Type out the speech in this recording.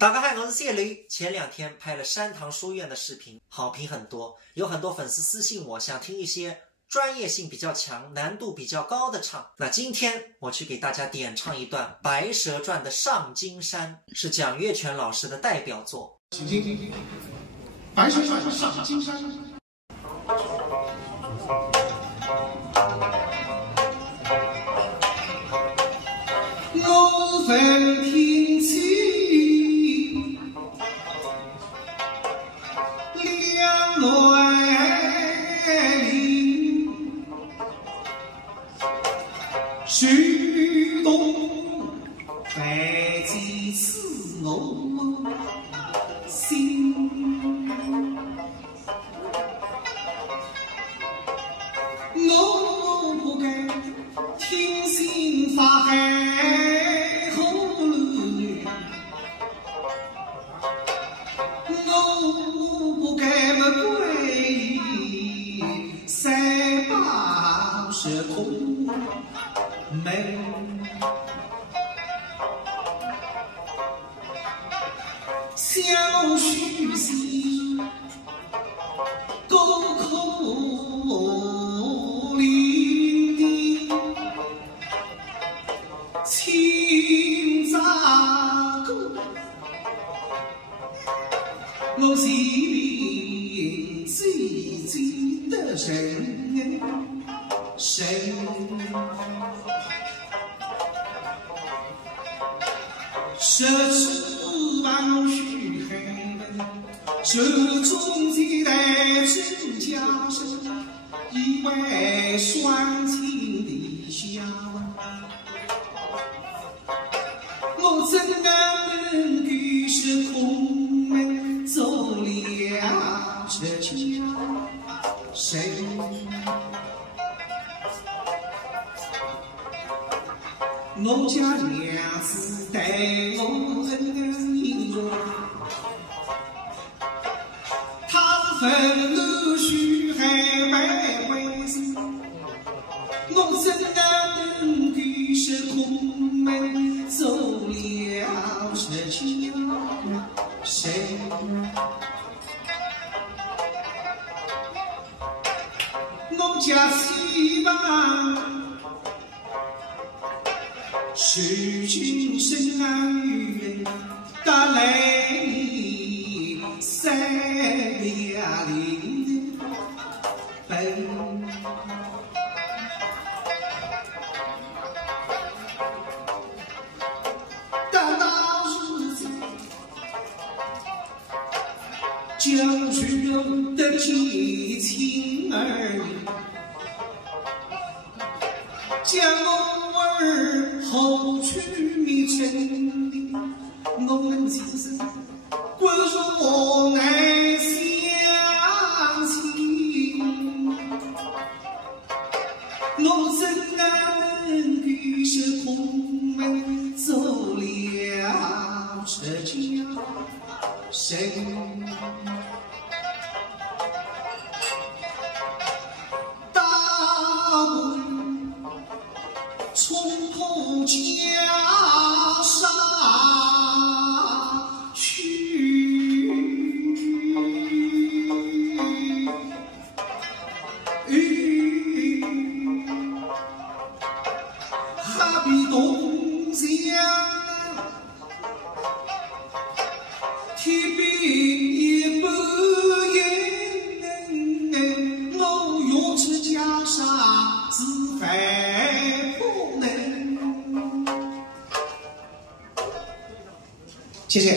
大家好，我是谢雷。前2天拍了山塘书院的视频，好评很多，有很多粉丝私信我，想听一些专业性比较强、难度比较高的唱。那今天我去给大家点唱一段《白蛇传》的《上金山》，是蒋月泉老师的代表作。请听，白蛇传《上金山》。我闻听起两乱铃，许多非几次我心。我不该听信法海后路，我不该不归三八是空门。小须西沟口伶仃，青杂沟，我心里最最的神。射出万须黑，手中几代真家生，以为双亲的下文。我怎能与是空门走了这家谁？我家娘子待我很殷柔，她愤怒须还白回心，我怎能与是空门走了这家谁？我家妻房是君生儿打来你三两零本，到那日子就是我的结亲儿女，将我儿后去迷城里，我们今生归若难相亲，我怎能与是空门走了这家谁？大我冲破袈裟去，何必东乡天边也不言，我若持袈裟自犯不能。谢谢。